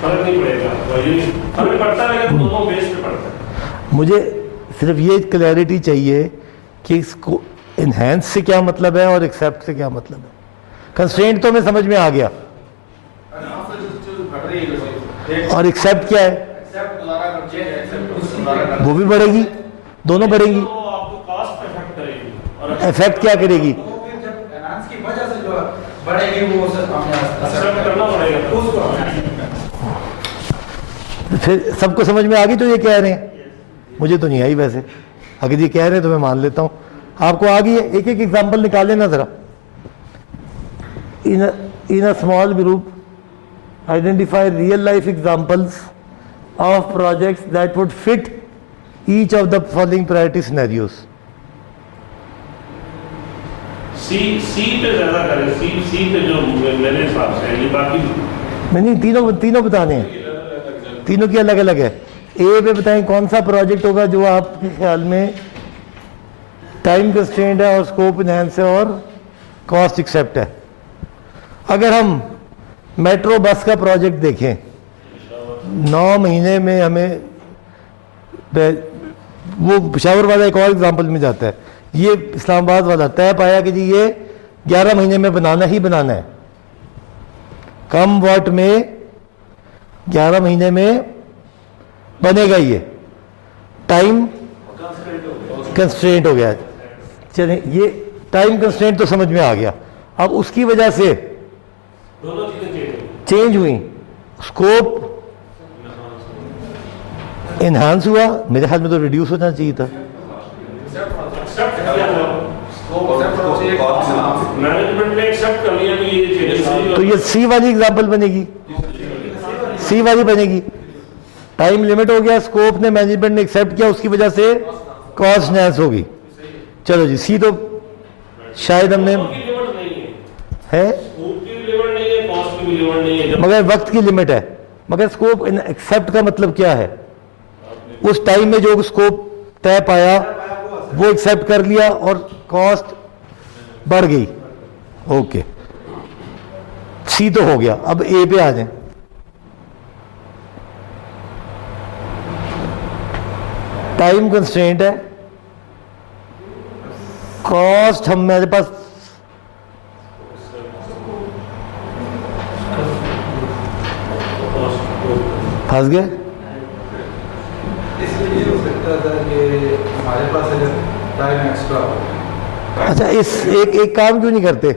فرق نہیں پڑے گا, فرق پڑتا ہے لیکن دونوں بیس پہ پڑتا ہے. مجھے صرف یہ کلیئرٹی چاہیے کہ اس کو انہینس سے کیا مطلب ہے اور ایکسیپٹ سے کیا مطلب ہے. کنسٹرینٹ تو میں سمجھ میں آ گیا, اور ایکسیپٹ کیا ہے, وہ بھی بڑھے گی, دونوں بڑھیں گی. افیکٹ کیا کرے گی, پھر سب کو سمجھ میں آ گئی تو یہ کہہ رہے ہیں, مجھے تو نہیں آئی ویسے, اگر یہ کہہ رہے ہیں تو میں مان لیتا ہوں. آپ کو آ گئی ہے, ایک ایک ایگزامپل نکال لینا ذرا. in a small group identify real life examples of projects that would fit each of the following priority scenarios. سی پہ زیادہ کریں, سی پہ جو میرے حساب سے یہ باقی میں نہیں, تینوں بتانے ہیں, تینوں کی الگ الگ ہے. اے پہ بتائیں کون سا پروجیکٹ ہوگا جو آپ کے خیال میں ٹائم کنسٹرینٹ ہے اور اسکوپ انہینس ہے اور کاسٹ ایکسیپٹ ہے. اگر ہم میٹرو بس کا پروجیکٹ دیکھیں, 9 مہینے میں ہمیں, وہ پشاور والا ایک اور ایگزامپل میں جاتا ہے, یہ اسلام آباد والا طے پایا کہ جی یہ 11 مہینے میں بنانا ہی بنانا ہے, کم واٹ میں 11 مہینے میں بنے گا, یہ ٹائم کنسٹرینٹ ہو گیا. چلیں یہ ٹائم کنسٹرینٹ تو سمجھ میں آ گیا. اب اس کی وجہ سے چینج ہوئی, اسکوپ انہانس ہوا, میرے خیال میں تو ریڈیوس ہونا چاہیے تھا. تو یہ سی والی ایگزامپل بنے گی, سی والی بنے گی. ٹائم لمٹ ہو گیا, اسکوپ نے مینجمنٹ نے ایکسیپٹ کیا, اس کی وجہ سے کاسٹ انہانس ہوگی. چلو جی, سی تو شاید ہم نے ہے, مگر وقت کی لمٹ ہے. مگر اسکوپ ایکسیپٹ کا مطلب کیا ہے, اس ٹائم میں جو اسکوپ طے پایا وہ ایکسیپٹ کر لیا اور کاسٹ بڑھ گئی. اوکے, سی تو ہو گیا. اب اے پہ آ جائیں. ٹائم کنسٹرینٹ ہے, کاسٹ ہم میرے پاس پھنس گئے. اچھا, اس ایک کام کیوں نہیں کرتے,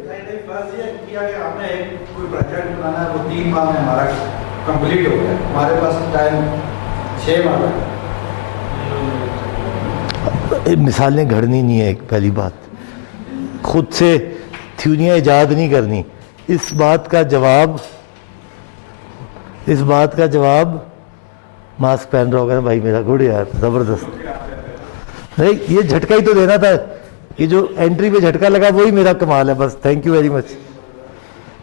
مثالیں گھڑنی نہیں ہے. ایک پہلی بات, خود سے تھیوریاں ایجاد نہیں کرنی. اس بات کا جواب ماسک پہن رہا ہوگا نا بھائی میرا, گڈ یار, زبردست. نہیں, یہ جھٹکا ہی تو دینا تھا, یہ جو انٹری پہ جھٹکا لگا وہی میرا کمال ہے بس. Thank you very much.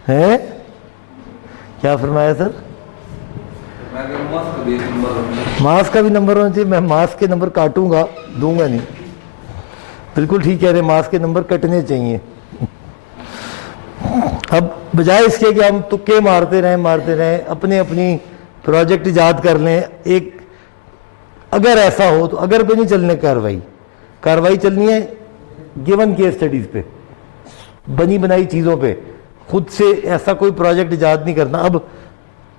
ہیں کیا فرمایا سر؟ ماسک کا بھی نمبر ہونا چاہیے. میں ماسک کے نمبر کاٹوں گا, دوں گا نہیں. بالکل ٹھیک کہہ رہے, ماسک کے نمبر کٹنے چاہیے. اب بجائے اس کے کہ ہم تکے مارتے رہیں, اپنی پروجیکٹ ایجاد کر لیں. ایک اگر ایسا ہو تو اگر پہ نہیں چلنے, کاروائی چلنی ہے گیون کیس اسٹڈیز پہ, بنی بنائی چیزوں پہ. خود سے ایسا کوئی پروجیکٹ ایجاد نہیں کرنا. اب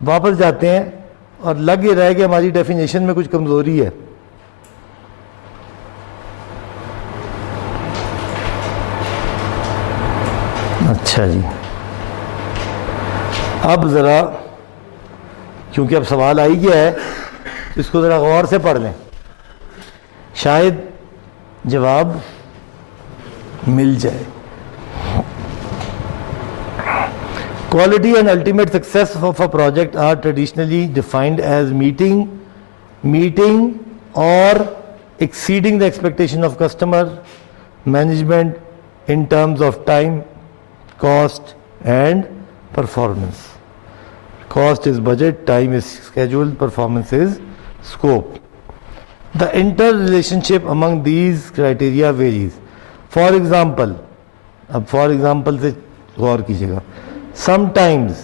واپس جاتے ہیں اور لگ یہ رہا ہے کہ ہماری ڈیفینیشن میں کچھ کمزوری ہے. اچھا جی, اب ذرا کیونکہ اب سوال آ ہی گیا ہے تو اس کو ذرا غور سے پڑھ لیں, شاید جواب مل جائے. Quality and ultimate success of a project are traditionally defined as meeting or exceeding the expectation of customer, management in terms of time, cost and performance. Cost is budget, time is schedule, performance is scope. The interrelationship among these criteria varies. For example, اب for example سے غور کیجیے گا, sometimes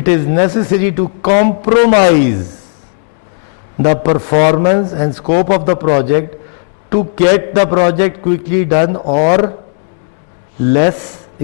it is necessary to compromise the performance and scope of the project to get the project quickly done or less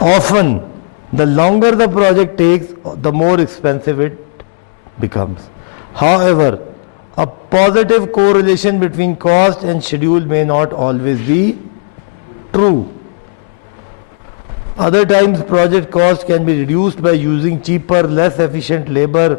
Often the longer the project takes, the more expensive it becomes. However, a positive correlation between cost and schedule may not always be true. Other times project cost can be reduced by using cheaper, less efficient labor.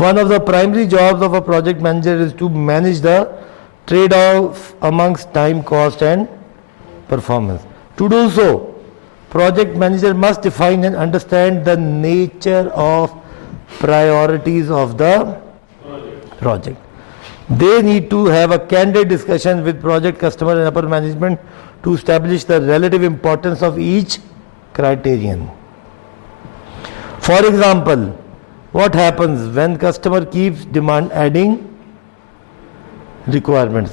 One of the primary jobs of a project manager is to manage the trade-off amongst time, cost and performance. To do so, project manager must define and understand the nature of priorities of the project. They need to have a candid discussion with project, customer and upper management to establish the relative importance of each criterion. For example, what happens when customer keeps adding requirements?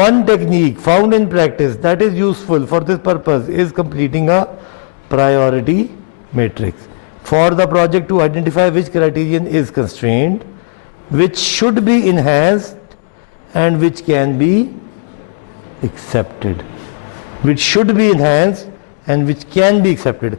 One technique found in practice that is useful for this purpose is completing a priority matrix for the project to identify which criterion is constrained, which should be enhanced and which can be accepted. Which should be enhanced and which can be accepted.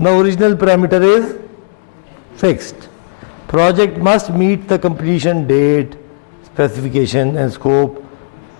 The original parameter is fixed. Project must meet the completion date, specification and scope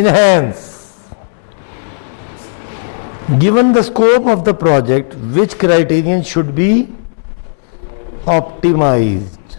Enhance. Given the scope of the project, which criterion should be optimized?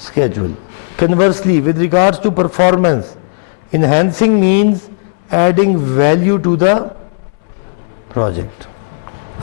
schedule. Conversely, with regards to performance, enhancing means adding value to the project.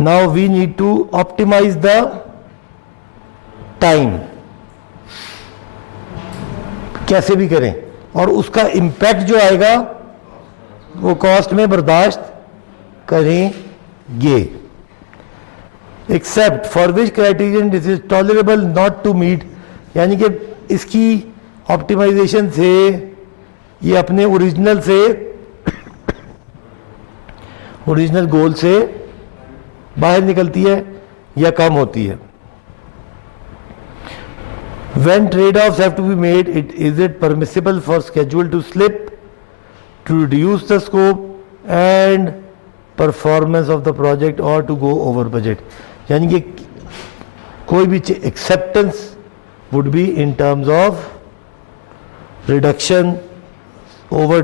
Now we need to optimize the time. کیسے بھی کریں, اور اس کا impact جو آئے گا وہ cost میں برداشت کریں گے. Except for which criterion this is tolerable not to meet, یعنی کہ اس کی آپٹیمائزیشن سے یہ اپنے اوریجنل گول سے باہر نکلتی ہے یا کم ہوتی ہے. When trade-offs have to be made, is it permissible for schedule to slip, to reduce the scope and performance of the project, or to go over budget? یعنی کہ کوئی بھی acceptance would be in terms of reduction over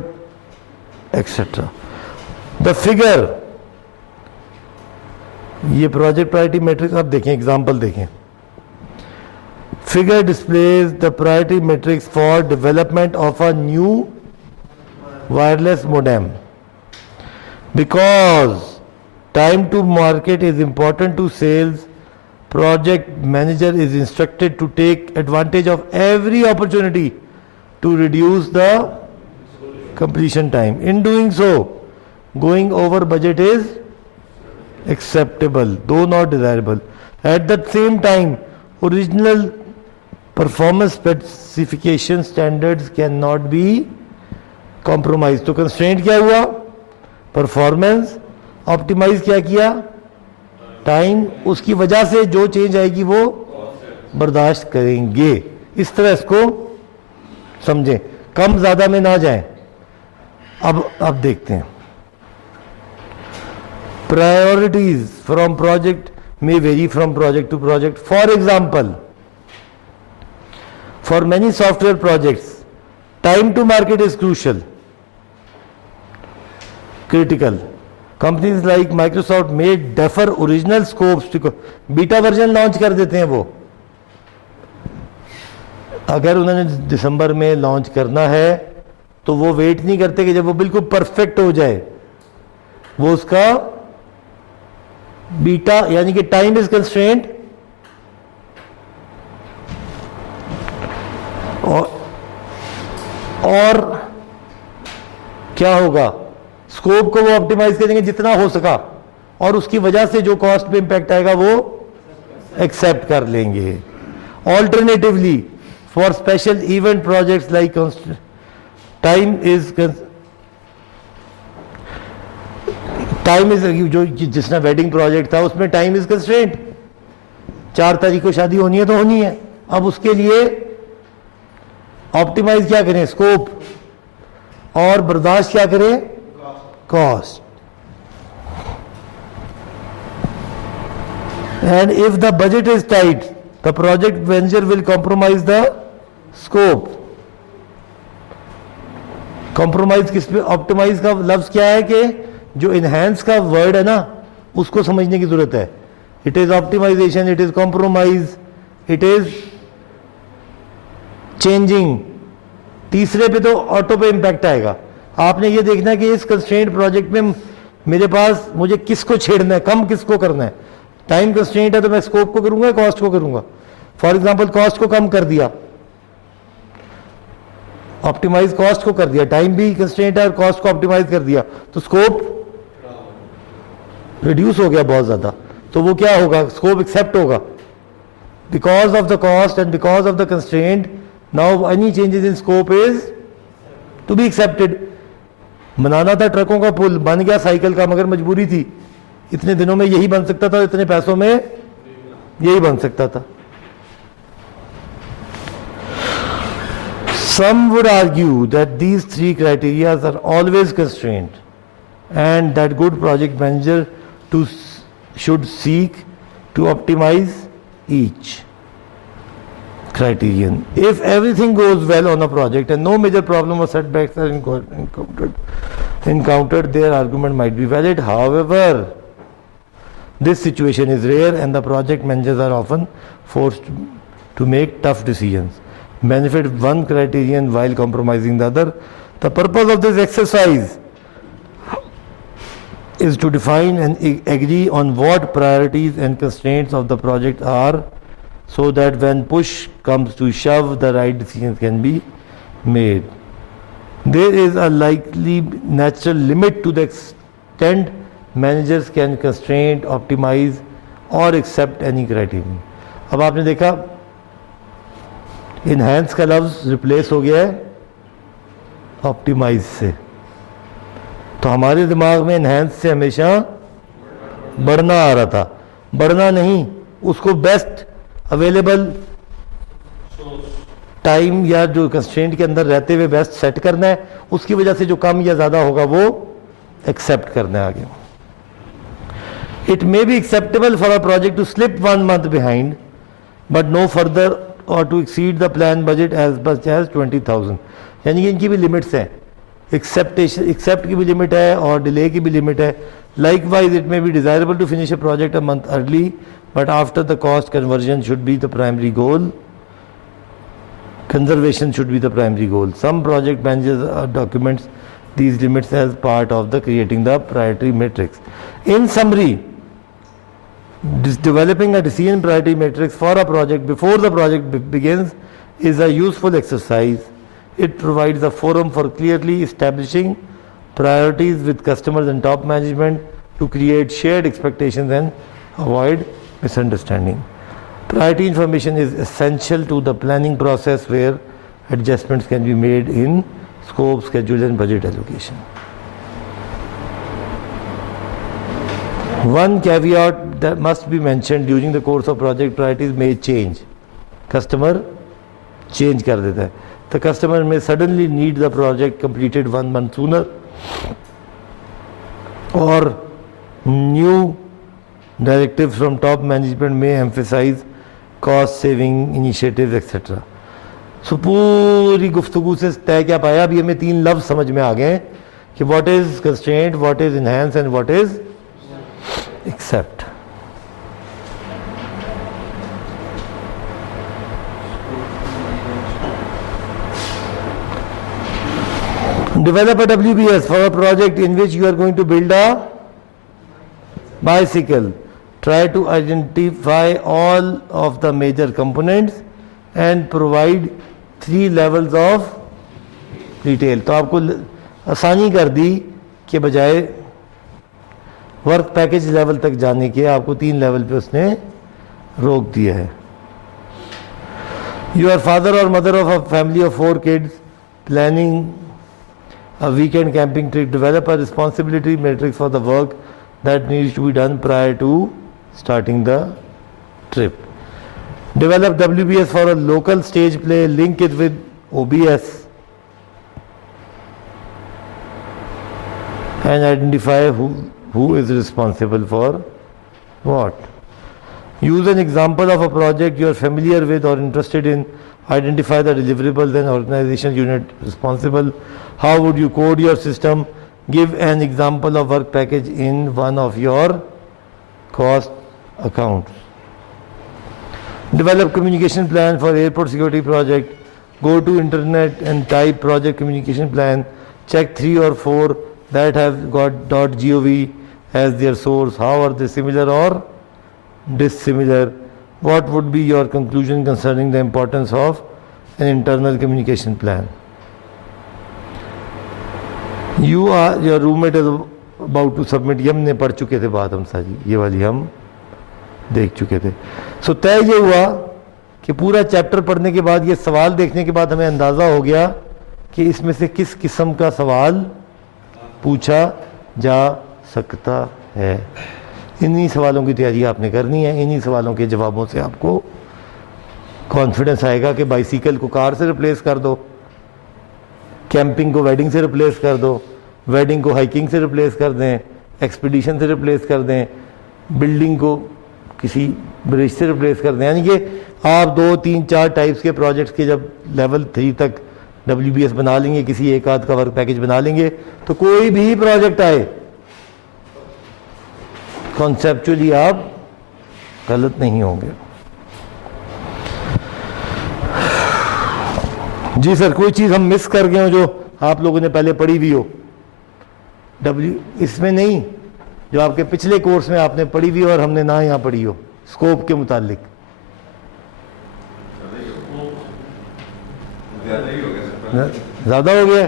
etc. The figure, یہ project priority matrix آپ دیکھیں, example دیکھیں. Figure displays the priority matrix for development of a new wireless modem. Because time to market is important to sales, project manager is instructed to take advantage of every opportunity to reduce the completion time. In doing so, going over budget is acceptable, though not desirable. At the same time, original performance specification standards cannot be compromised. تو constraint کیا ہوا, performance, optimize کیا کیا, time, اس کی وجہ سے جو change آئے گی وہ برداشت کریں گے. اس طرح اس کو سمجھیں, کم زیادہ میں نہ جائیں. اب دیکھتے ہیں. Priorities from project may vary from project to project. For example, for many software projects, time to market is critical. Companies like Microsoft may defer original scopes to beta version launch کر دیتے ہیں. وہ اگر انہوں نے دسمبر میں launch کرنا ہے تو وہ ویٹ نہیں کرتے کہ جب وہ بالکل پرفیکٹ ہو جائے, وہ اس کا بیٹا, یعنی کہ ٹائم از کنسٹرینٹ, اور کیا ہوگا, اسکوپ کو وہ آپٹیمائز کریں گے جتنا ہو سکا, اور اس کی وجہ سے جو کاسٹ پہ امپیکٹ آئے گا وہ ایکسیپٹ کر لیں گے. Alternatively for special event projects like time is جو جس نے ویڈنگ پروجیکٹ تھا اس میں ٹائم از کنسٹرینٹ, 4 تاریخ کو شادی ہونی ہے تو ہونی ہے. اب اس کے لیے آپٹیمائز کیا کریں, اسکوپ, اور برداشت کیا کریں, cost. And if the budget is tight, the project manager will compromise the scope. Compromise کس پہ, آپٹیمائز کا لفظ کیا ہے کہ جو انہینس کا ورڈ ہے نا اس کو سمجھنے کی ضرورت ہے. It is optimization, it is compromise, it is changing. تیسرے پہ تو آٹو پہ امپیکٹ آئے گا. آپ نے یہ دیکھنا ہے کہ اس کنسٹرینٹ پروجیکٹ میں میرے پاس مجھے کس کو چھیڑنا ہے, کم کس کو کرنا ہے. ٹائم کنسٹرینٹ ہے تو میں اسکوپ کو کروں گا, کاسٹ کو کروں گا. فار ایگزامپل کاسٹ کو کم کر دیا, آپٹیمائز کاسٹ کو کر دیا, ٹائم بھی کنسٹرینٹ ہے اور کاسٹ کو آپٹیمائز کر دیا, تو اسکوپ ریڈیوس ہو گیا بہت زیادہ. تو وہ کیا ہوگا, اسکوپ ایکسیپٹ ہوگا because of the cost and because of the constraint. Now any changes in scope is to be accepted. بنانا تھا ٹرکوں کا پل, بن گیا سائیکل کا, مگر مجبوری تھی. اتنے دنوں میں یہی بن سکتا تھا, اتنے پیسوں میں یہی بن سکتا تھا. Some would argue that these 3 criteria are always constrained and that good project manager should seek to optimize each criterion. If everything goes well on a project and no major problem or setbacks are encountered, their argument might be valid. However, this situation is rare and the project managers are often forced to make tough decisions. Benefit one criterion while compromising the other. The purpose of this exercise is to define and agree on what priorities and constraints of the project are, so that when push comes to shove, the right decisions can be made. There is a likely natural limit to the extent managers can constrain, optimize or accept any criterion. اب آپ نے دیکھا enhance کا لفظ replace ہو گیا ہے optimise سے. تو ہمارے دماغ میں انہینس سے ہمیشہ بڑھنا آ رہا تھا. بڑھنا نہیں, اس کو بیسٹ اویلیبل ٹائم یا جو کنسٹرینٹ کے اندر رہتے ہوئے بیسٹ سیٹ کرنا ہے, اس کی وجہ سے جو کم یا زیادہ ہوگا وہ ایکسیپٹ کرنا ہے آگے. It may be acceptable for a project to slip 1 month behind, but no further or to exceed the planned budget as much as 20,000. یعنی کہ ان کی بھی لمٹس ہیں, ایکسیپٹ کی بھی لمٹ ہے اور ڈیلے کی بھی لمٹ ہے. Likewise, it may be desirable to finish a project a month early, but after the cost conversion should be the primary goal. Conservation should be the primary goal. Some project managers documents these limits as part of the creating the priority matrix. In summary, developing a decision priority matrix for a project before the project begins is a useful exercise. It provides a forum for clearly establishing priorities with customers and top management to create shared expectations and avoid misunderstanding. Priority information is essential to the planning process where adjustments can be made in scope, schedule and budget allocation. One caveat that must be mentioned during the course of project: priorities may change. Customer change kar deta hai. The customer may suddenly need the project completed 1 month sooner, or new directives from top management may emphasize cost saving initiatives etc. So پوری گفتگو سے طے کیا پایا؟ ابھی ہمیں 3 لفظ سمجھ میں آ گئے کہ what is constraint, what is enhance and what is accept. Develop a WBS for a project in which you are going to build a bicycle. Try to identify all of the major components and provide 3 levels of detail. تو آپ کو آسانی کر دی کہ بجائے work package level تک جانے کے آپ کو 3 لیول پہ اس نے روک دیا ہے. You are father or mother of a family of 4 kids planning a weekend camping trip. Develop a responsibility matrix for the work that needs to be done prior to starting the trip. Develop WBS for a local stage play. Link it with OBS and identify who is responsible for what. Use an example of a project you are familiar with or interested in. Identify the deliverables and organization unit responsible. How would you code your system? Give an example of work package in one of your cost accounts. Develop communication plan for airport security project. Go to internet and type project communication plan. Check 3 or 4 that have got .gov as their source. How are they similar or dissimilar? What would be your conclusion concerning the importance of an internal communication plan? Your roommate is about to submit. یہ ہم نے پڑھ چکے تھے بات ہم ساری, یہ والی ہم دیکھ چکے تھے. سو طے یہ ہوا کہ پورا چیپٹر پڑھنے کے بعد, یہ سوال دیکھنے کے بعد ہمیں اندازہ ہو گیا کہ اس میں سے کس قسم کا سوال پوچھا جا سکتا ہے. انہی سوالوں کی تیاری آپ نے کرنی ہے. انہی سوالوں کے جوابوں سے آپ کو کانفیڈنس آئے گا کہ بائیسیکل کو کار سے ریپلیس کر دو, کیمپنگ کو ویڈنگ سے ریپلیس کر دو, ویڈنگ کو ہائکنگ سے ریپلیس کر دیں, ایکسپیڈیشن سے ریپلیس کر دیں, بلڈنگ کو کسی برج سے ریپلیس کر دیں. یعنی کہ آپ 2 3 4 ٹائپس کے پروجیکٹس کے جب لیول 3 تک WBS بنا لیں گے, کسی ایک آدھ کا ورک پیکج بنا لیں گے, تو کوئی بھی پروجیکٹ آئے کانسیپچولی آپ غلط نہیں ہوں گے. جی سر, کوئی چیز ہم مس کر گئے ہوں جو آپ لوگوں نے پہلے پڑھی بھی ہو؟ اس میں نہیں, جو آپ کے پچھلے کورس میں آپ نے پڑھی بھی ہو اور ہم نے نہ یہاں پڑھی ہو, اسکوپ کے متعلق. زیادہ ہی ہو گیا سر. زیادہ ہو گیا؟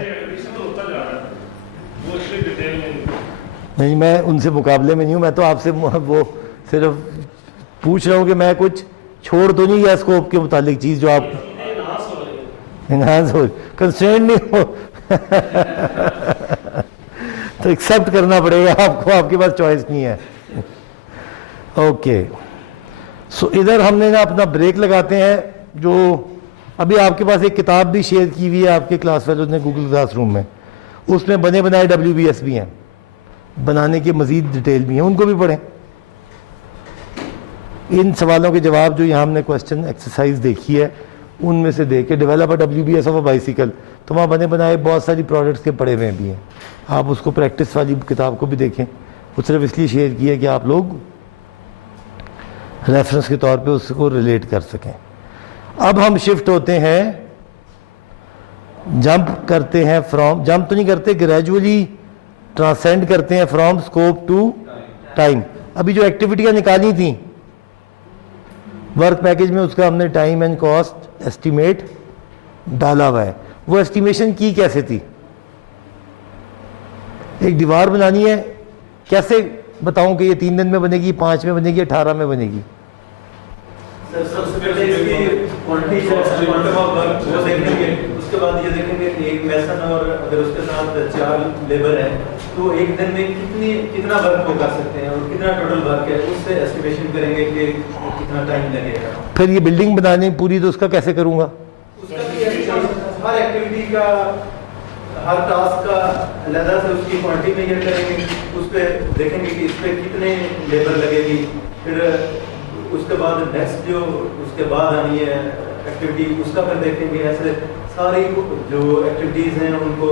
ہوتا جا رہا ہے وہ اس سے ڈیٹیل میں نہیں، میں ان سے مقابلے میں نہیں ہوں، میں تو آپ سے وہ صرف پوچھ رہا ہوں کہ میں کچھ چھوڑ تو نہیں گیا اسکوپ کے متعلق چیز جو آپ انہانس ہو کنسٹرینٹ نہیں ہو تو ایکسیپٹ کرنا پڑے گا آپ کو، آپ کے پاس چوائس نہیں ہے. اوکے، سو ادھر ہم نے نا اپنا بریک لگاتے ہیں. جو ابھی آپ کے پاس ایک کتاب بھی شیئر کی ہوئی ہے آپ کے کلاس فیلوز نے گوگل کلاس روم میں، اس میں بنے بنائے WBS بھی ہیں، بنانے کے مزید ڈیٹیل بھی ہیں، ان کو بھی پڑھیں. ان سوالوں کے جواب جو یہاں ہم نے کوشچن ایکسرسائز دیکھی ہے ان میں سے دیکھ کے develop WBS of a bicycle, تو وہاں بنے بنائے بہت ساری پروڈکٹس کے پڑھے ہوئے بھی ہیں. آپ اس کو پریکٹس والی کتاب کو بھی دیکھیں، وہ صرف اس لیے شیئر کی ہے کہ آپ لوگ ریفرنس کے طور پہ اس کو ریلیٹ کر سکیں. اب ہم شفٹ ہوتے ہیں، جمپ کرتے ہیں فرام، جمپ تو نہیں کرتے، گریجولی ٹرانسینڈ کرتے ہیں فرام اسکوپ ٹو ٹائم. ابھی جو ایکٹیویٹیاں نکالی تھیں ورک پیکج میں، اس کا ہم نے ٹائم اینڈ کاسٹ ایسٹیمیٹ ڈالا ہوا ہے. وہ ایسٹیمیشن کی کیسے تھی؟ ایک دیوار بنانی ہے، کیسے بتاؤں کہ یہ 3 دن میں بنے گی، 5 میں بنے گی، 18 میں بنے گی؟ سب سے پہلے اس کی کوانٹٹی کوانٹم آف ورک وہ دیکھیں گے. اس کے بعد یہ دیکھیں گے کہ ایک میسن اور اگر اس کے ساتھ 4 لیبر ہیں تو ایک دن میں کتنا ورک وہ کر سکتے ہیں اور کتنا ٹوٹل ورک ہے، اس سے ایسٹیمیشن کریں گے کہ کتنا ٹائم لگے گا. پھر یہ بلڈنگ بنانی پوری، تو اس کا کیسے کروں گا؟ اس کا بھی ہر ایکٹیویٹی کا، ہر ٹاسک کا علیحدہ سے اس کی کوانٹٹی میجر کریں گے، اس پہ دیکھیں گے کہ اس پہ کتنے لیبر لگے گی. پھر اس کے بعد نیکسٹ جو اس کے بعد آنی ہے ایکٹیویٹی، اس کا پھر دیکھیں گے. ایسے ساری جو ایکٹیویٹیز ہیں ان کو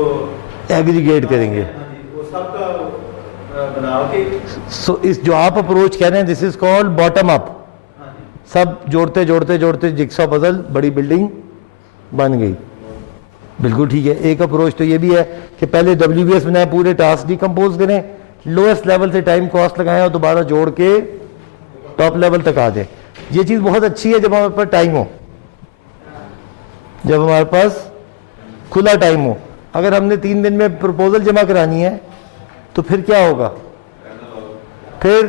ایگریگیٹ کریں گے. وہ سب کا بنا کے. سو اس جو آپ اپروچ کہہ رہے ہیں دس از کالڈ باٹم اپ. سب جوڑتے جوڑتے جوڑتے جگسا پزل بڑی بلڈنگ بن گئی. بالکل ٹھیک ہے. ایک اپروچ تو یہ بھی ہے کہ پہلے WBS بنائیں، پورے ٹاسک ڈیکمپوز کریں، لوئسٹ لیول سے ٹائم کاسٹ لگائیں اور دوبارہ جوڑ کے ٹاپ لیول تک آ جائیں. یہ چیز بہت اچھی ہے جب ہمارے پاس ٹائم ہو، جب ہمارے پاس کھلا ٹائم ہو. اگر ہم نے 3 دن میں پروپوزل جمع کرانی ہے تو پھر کیا ہوگا؟ پھر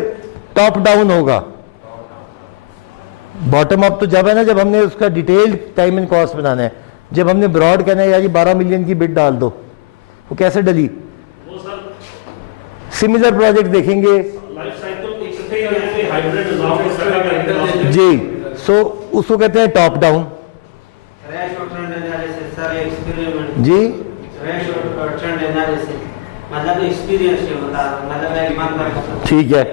ٹاپ ڈاؤن ہوگا. باٹم اپ تو جب ہے نا جب ہم نے اس کا ڈیٹیلڈ ٹائم اینڈ کاسٹ بنانا ہے. جب ہم نے براڈ کہنا ہے یار 12 ملین کی بٹ ڈال دو، وہ کیسے ڈلی؟ سملر پروجیکٹ دیکھیں گے جی. سو اس کو کہتے ہیں ٹاپ ڈاؤن جی. ٹھیک ہے،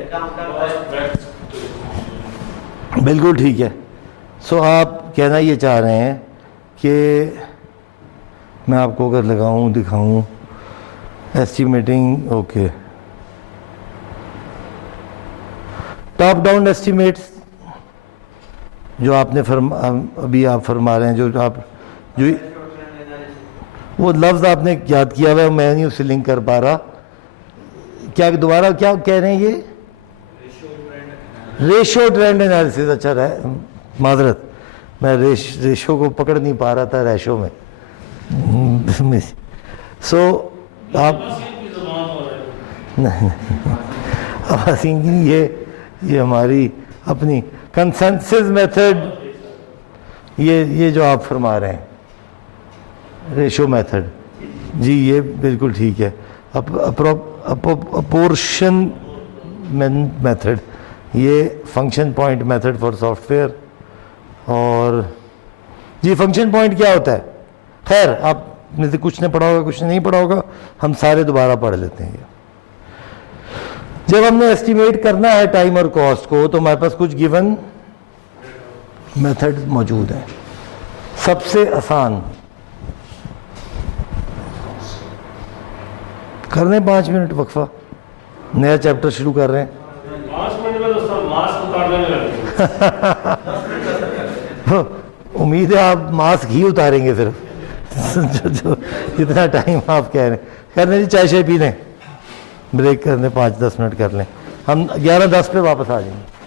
بالکل ٹھیک ہے. سو آپ کہنا یہ چاہ رہے ہیں کہ میں آپ کو اگر لگاؤں دکھاؤں estimating, okay, top down estimates جو آپ نے ابھی آپ فرما رہے ہیں، جو آپ جو وہ لفظ آپ نے یاد کیا ہوا ہے، میں نہیں اسے لنک کر پا رہا. کیا دوبارہ کیا کہہ رہے ہیں؟ یہ ریشو ٹرینڈ انالیسس. اچھا معذرت، میں ریشو کو پکڑ نہیں پا رہا تھا ریشو میں. سو آپ یہ ہماری اپنی کنسنسس میتھڈ، یہ جو آپ فرما رہے ہیں ریشو میتھڈ جی، یہ بالکل ٹھیک ہے. اپورشن میتھڈ، یہ function point method for soft where. اور جی فنکشن پوائنٹ کیا ہوتا ہے؟ خیر آپ میں سے کچھ نے پڑھا ہوگا، کچھ نے نہیں پڑھا ہوگا، ہم سارے دوبارہ پڑھ لیتے ہیں. جب ہم نے ایسٹیمیٹ کرنا ہے ٹائم اور کاسٹ کو تو ہمارے پاس کچھ گیون میتھڈ موجود ہیں. سب سے آسان کر لیں 5 منٹ وقفہ، نیا چیپٹر شروع کر رہے ہیں. 5 منٹ میں تو ماسک اتارنے میں لگے. امید ہے آپ ماسک ہی اتاریں گے صرف جو اتنا ٹائم آپ کہہ رہے ہیں. کر لیں جی، چائے شائے پی لیں، بریک کر لیں، 5-10 منٹ کر لیں. ہم 11:10 پہ واپس آ جائیں گے.